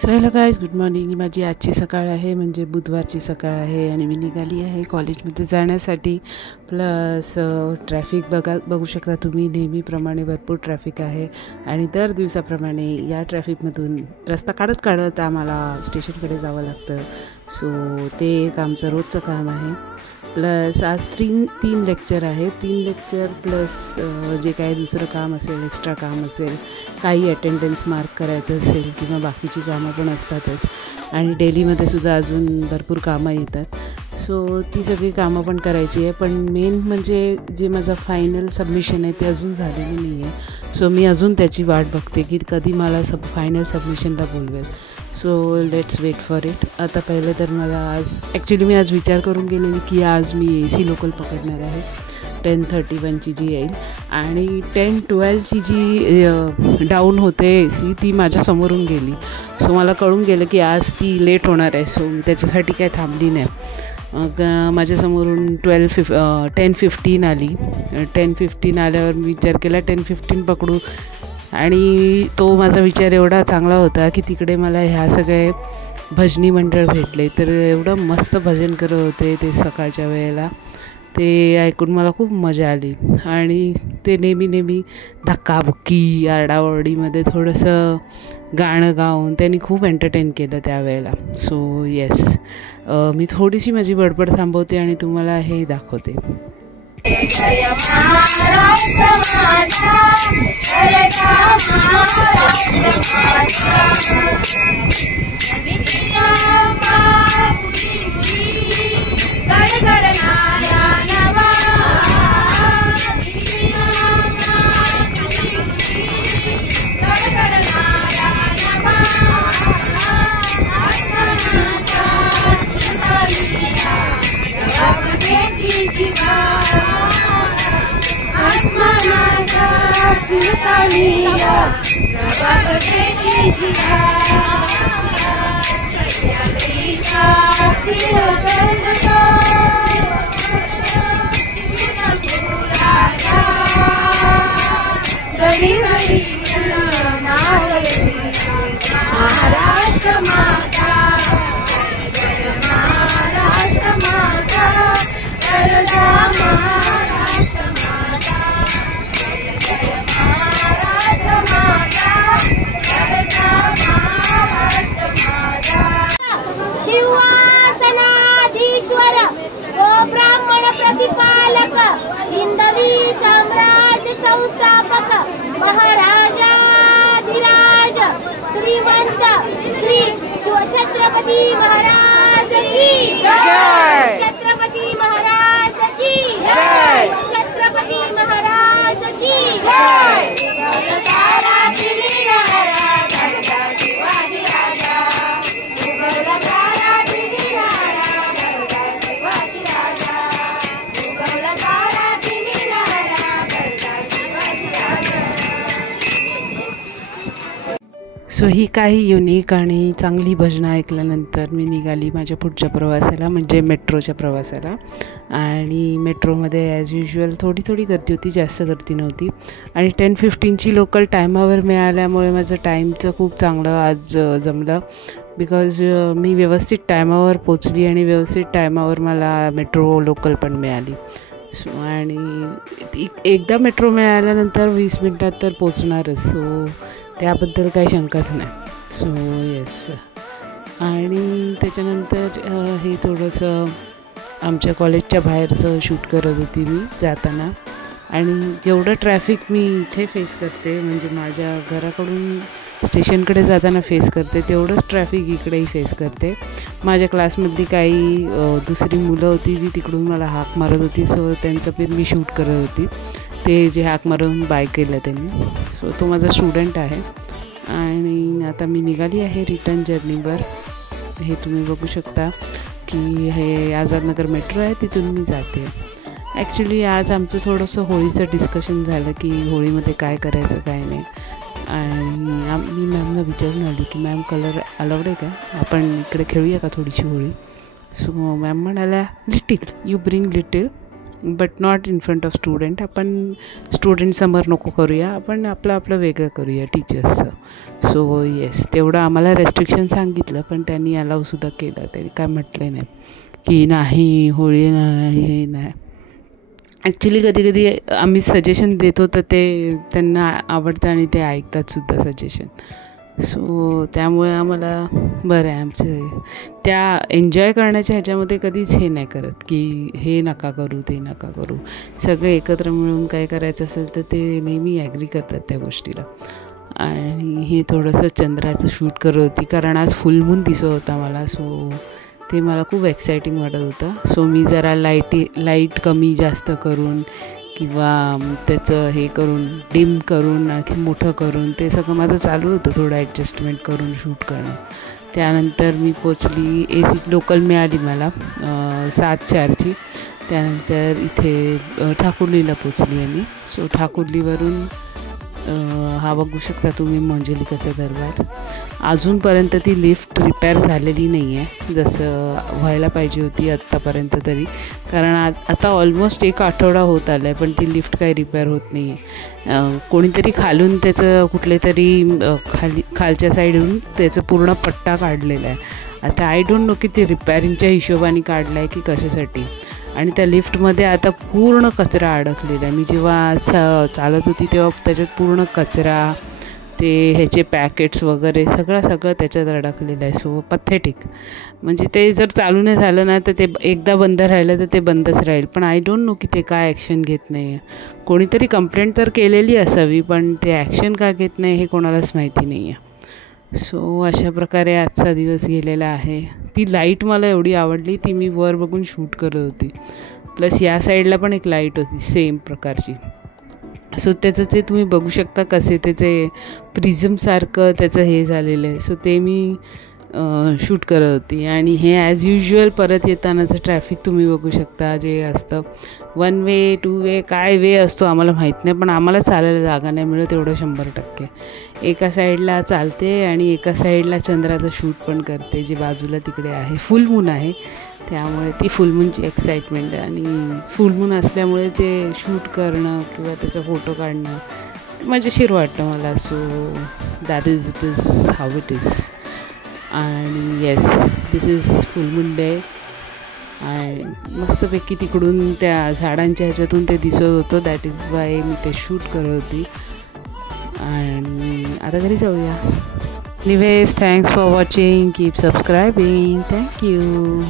So hello guys, good morning. माझी आजची सकाळ आहे, म्हणजे बुधवारची सकाळ आहे आणि मी निघाली आहे कॉलेजमध्ये जाण्यासाठी. प्लस ट्रॅफिक बघू शकता तुम्ही. नेहमीप्रमाणे भरपूर ट्रॅफिक आहे आणि दर दिवसाप्रमाणे या ट्रॅफिकमधून रस्ता काढत आम्हाला स्टेशनकडे जावं लागतं. सो ते एक आमचं रोजचं काम आहे. प्लस आज तीन लेक्चर आहे. 3 लेक्चर प्लस जे काही दुसरं काम असेल, एक्स्ट्रा काम असेल, काही अटेंडन्स मार्क करायचं असेल किंवा बाकीची कामं पण असतातच. आणि डेलीमध्ये सुद्धा अजून भरपूर कामं येतात. सो ती सगळी कामं पण करायची आहे. पण मेन म्हणजे जे माझं फायनल सबमिशन आहे ते अजून झालेलं नाही आहे. सो मी अजून त्याची वाट बघते की कधी मला फायनल सबमिशनला बोलवेल. So let's wait for it. आता पहिलं तर मला मी आज विचार करून गेलेली की आज मी AC लोकल पकडणार आहे. 10:31ची जी येईल आणि 10:12ची जी डाऊन होते AC ती माझ्यासमोरून गेली. सो मला कळून गेलं की आज ती लेट होणार आहे. सो त्याच्यासाठी काय थांबली नाही. माझ्यासमोरून 10:15 आली. 10:15 आल्यावर मी विचार केला 10:15 पकडू. आणि तो माझा विचार एवढा चांगला होता की तिकडे मला ह्या सगळे भजनी मंडळ भेटले. तर एवढं मस्त भजन करत होते ते सकाळच्या वेळेला. ते ऐकून मला खूप मजा आली. आणि ते नेहमी धक्काबुक्की आरडाओरडीमध्ये थोडंसं गाणं गाऊन त्यांनी खूप एंटरटेन केलं त्यावेळेला. सो येस, मी थोडीशी माझी बडबड थांबवते आणि तुम्हाला हे दाखवते. जय महाराष्ट्र माझा, जय महाराष्ट्र महाराष्ट्र माता, जय महाराष्ट्र माता, गरजा महाराष्ट्र माता, जय महाराष्ट्र माता, गरजा महाराष्ट्र माता. सिंहासनाधीश्वर व ब्राह्मण प्रतिपालक, हिंदवी साम्राज्य संस्थापक, महाराजाधिराज श्रीमंत श्री शिवछत्रपती महाराज की जय. छत्रपती महाराज की जय. छत्रपती महाराज की जय. सो ही काही युनिक आणि चांगली भजनं ऐकल्यानंतर मी निघाली माझ्या पुढच्या प्रवासाला, म्हणजे मेट्रोच्या प्रवासाला. आणि मेट्रोमध्ये ॲज युजल थोडी गर्दी होती, जास्त गर्दी नव्हती. आणि 10:15ची लोकल टायमावर मिळाल्यामुळे माझं टाईमचं खूप चांगलं आज जमलं. बिकॉज मी व्यवस्थित टायमावर पोचली आणि व्यवस्थित टायमावर मला मेट्रो लोकल पण मिळाली. सो आणि एकदा मेट्रो मिळाल्यानंतर 20 मिनटात तर पोचणारच. सो त्याबद्दल काही शंकाच नाही. So yes. आणि त्याच्यानंतर हे थोडंसं आमच्या कॉलेजच्या बाहेरचं शूट करत होती मी जाताना. आणि जेवढं ट्रॅफिक मी इथे फेस करते, म्हणजे माझ्या घराकडून स्टेशनकडे जाताना फेस करते, तेवढंच ट्रॅफिक इकडेही फेस करते. माझ्या क्लासमधली काही दुसरी मुलं होती जी तिकडून मला हाक मारत होती. सो त्यांचं पण मी शूट करत होती. ते जे हाक मारून बाय केलं त्यांनी. सो तो माझा स्टुडंट आहे. आणि आता मी निघाली आहे रिटर्न जर्नीवर. हे तुम्ही बघू शकता की हे आझादनगर मेट्रो आहे, तिथून मी जाते. ॲक्च्युली आज आमचं थोडंसं होळीचं डिस्कशन झालं की होळीमध्ये काय करायचं काय नाही. आणि मी मॅमला विचारून आली की मॅम कलर अलाउड आहे का, आपण इकडे खेळूया का थोडीशी होळी. सो मॅम म्हणाल्या little, you bring little but not in front of student. आपण स्टुडंटसमोर नको करूया, आपण आपलं वेगळं करूया टीचर्सचं. सो येस, तेवढं आम्हाला रेस्ट्रिक्शन सांगितलं, पण त्यांनी अलावसुद्धा केलं. त्यांनी काय म्हटले नाही की नाही होळी नाही हे नाही. ॲक्च्युली कधी कधी आम्ही सजेशन देतो तर ते त्यांना आवडतं आणि ते ऐकतातसुद्धा सजेशन. सो त्यामुळे आम्हाला बरं आहे. आमचे त्या एन्जॉय करण्याच्या ह्याच्यामध्ये कधीच हे नाही करत की हे नका करू ते नका करू. सगळे एकत्र मिळून काय करायचं असेल तर ते नेहमी ॲग्री करतात त्या गोष्टीला. आणि हे थोडंसं चंद्राचं शूट करत होती, कारण आज फुल मून दिसत होता मला. सो ते मला खूप एक्सायटिंग वाटत होतं. सो मी जरा लाईट कमी जास्त करून किंवा त्याचं हे करून डिम करून आणखी मोठं करून ते सगळं माझं चालू होतं, थोडं ॲडजस्टमेंट करून शूट करणं. त्यानंतर मी पोचली, AC लोकल मिळाली मला 7:04ची. त्यानंतर इथे ठाकुर्लीला पोचली आहे मी. सो ठाकुर्लीवरून हा बघू शकता तुम्ही मंजलिकाचा दरबार. अजूनपर्यंत ती लिफ्ट रिपेअर झालेली नाही आहे जसं व्हायला पाहिजे होती आत्तापर्यंत तरी, कारण आता ऑलमोस्ट 1 आठवडा होत आला आहे, पण ती लिफ्ट काही रिपेअर होत नाही आहे. कोणीतरी खालून त्याचं कुठले तरी खालच्या साईडून त्याचं पूर्ण पट्टा काढलेला आहे. आता आय डोंट नो की ते रिपेअरिंगच्या हिशोबाने काढला आहे की कशासाठी. आणि त्या लिफ्टमध्ये आता पूर्ण कचरा अडकलेला आहे. मी जेव्हा चालत होती तेव्हा त्याच्यात पूर्ण कचरा, ते ह्याचे पॅकेट्स वगैरे सगळं त्याच्यात अडकलेलं आहे. So pathetic. म्हणजे ते जर चालू नाही झालं ना तर ते एकदा बंद राहिलं तर ते बंदच राहील. पण आय डोंट नो की ते काय ॲक्शन घेत नाही आहे. कोणीतरी कंप्लेंट तर केलेली असावी, पण ते ॲक्शन का घेत नाही हे कोणालाच माहिती नाही आहे. सो अशा प्रकारे आजचा दिवस गेलेला आहे. ती लाईट मला एवढी आवडली, ती मी वर बघून शूट करत होती. प्लस या साईडला पण एक लाईट होती सेम प्रकारची. सो त्याचं ते तुम्ही बघू शकता कसे त्याचे प्रिझमसारखं त्याचं हे झालेलं आहे. सो ते मी शूट करत होती. आणि हे ॲज युज्युअल परत येतानाचं ट्रॅफिक तुम्ही बघू शकता, जे असतं 1 वे 2 वे काय वे असतो आम्हाला माहीत नाही, पण आम्हाला चालायला जागा नाही मिळत एवढं 100%. एका साईडला चालते आणि एका साईडला चंद्राचं शूट पण करते, जे बाजूला तिकडे आहे. फुल मून आहे त्यामुळे ती फुल मूनची एक्साइटमेंट आहे. आणि फुल मून असल्यामुळे ते शूट करणं किंवा त्याचा फोटो काढणं मजेशीर वाटतं मला. So that it is how it is. आणि yes, this is full moon day. आणि मस्तपैकी तिकडून त्या झाडांच्या ह्याच्यातून ते दिसत होतं. दॅट इज वाय मी ते शूट करत होती. आणि आता घरी जाऊया. Anyways, thanks for watching. Keep सबस्क्रायबिंग. Thank you.